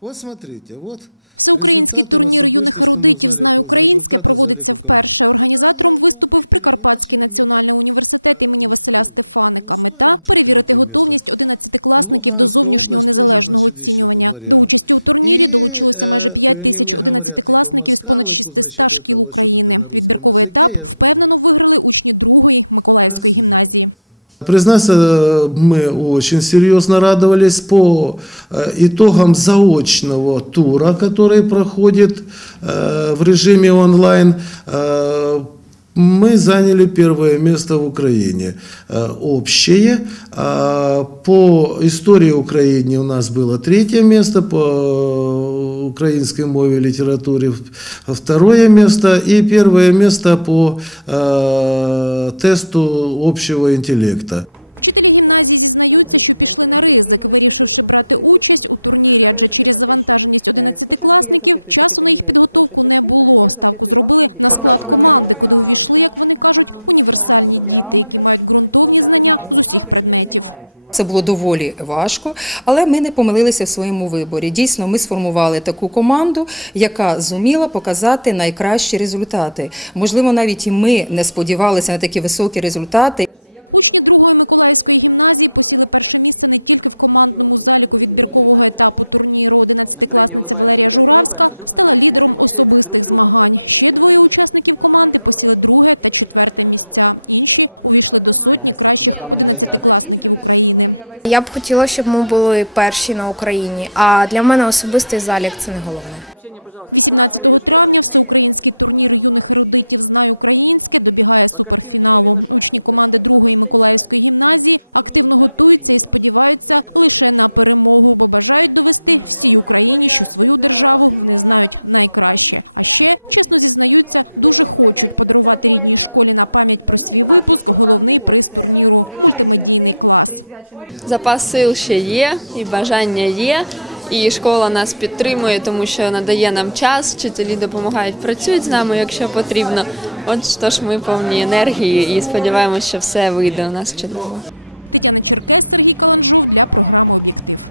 Вот смотрите, вот Всеукраїнський турнір юних ерудитів «Знай українське» проводиться вперше. Організатором виступив Прикарпатський національний університет імені Василя Стефаника. Мета – перевірити готовність 11-класників до зовнішнього незалежного оцінювання. До участі у турнірі долучилося майже 5 тисяч 11-класників з понад 600 шкіл України. Відбірковий етап впевнено виграли учні другої Миколаївської гімназії. Признаться, мы очень серьезно радовались по э, итогам заочного тура, который проходит э, в режиме онлайн. Э, Мы заняли первое место в Украине, общее. А По истории Украины у нас было третье место, по украинской мове и литературе второе место и первое место по э, тесту общего интеллекта. Вчителі гімназії зізнаються, що пішли на ризик, вирішивши брати участь у турнірі, адже через завантаженість 11-класників часу на їх підготовку не було. Ставку зробили на склад команди, куди увійшли, як вони кажуть, універсальні діти, які мають ґрунтовні знання з усіх предметів. Це було доволі важко, але ми не помилилися в своєму виборі. Дійсно, ми сформували таку команду, яка зуміла показати найкращі результати. Можливо, навіть і ми не сподівалися на такі високі результати. Учні другої Миколаївської гімназії посіли перше місце не тільки в командному заліку відбіркового етапу турніру. 11-класниця Валерія Журавська стала лідером особистих змагань. Ще двоє учасників команди посіли друге та четверте місця. Інші увійшли до сотні кращих 11-класників України. Я б хотіла, щоб ми були перші на Україні. А для мене особистий залік це не головне. 18 травня всеукраїнський турнір юних ерудитів «Знай українське» добігає суперфіналу. Учні команди другої Миколаївської гімназії активно готуються і сподіваються лише на перемогу, бо бажають довести всій Україні, що свою державу вони знають найкраще. А ще, чесно зізнаються, дуже хочуть подарувати рідній школі на пам'ять про свій випуск головний приз турніру – мультимедійний клас. Запас сил ще є, і бажання є. І школа нас підтримує, тому що надає нам час, вчителі допомагають, працюють з нами, якщо потрібно. От тож ми повні енергії і сподіваємося, що все вийде у нас чудово. Тетяна Черкес, Сергій Каланжов для програми «Об'єктив».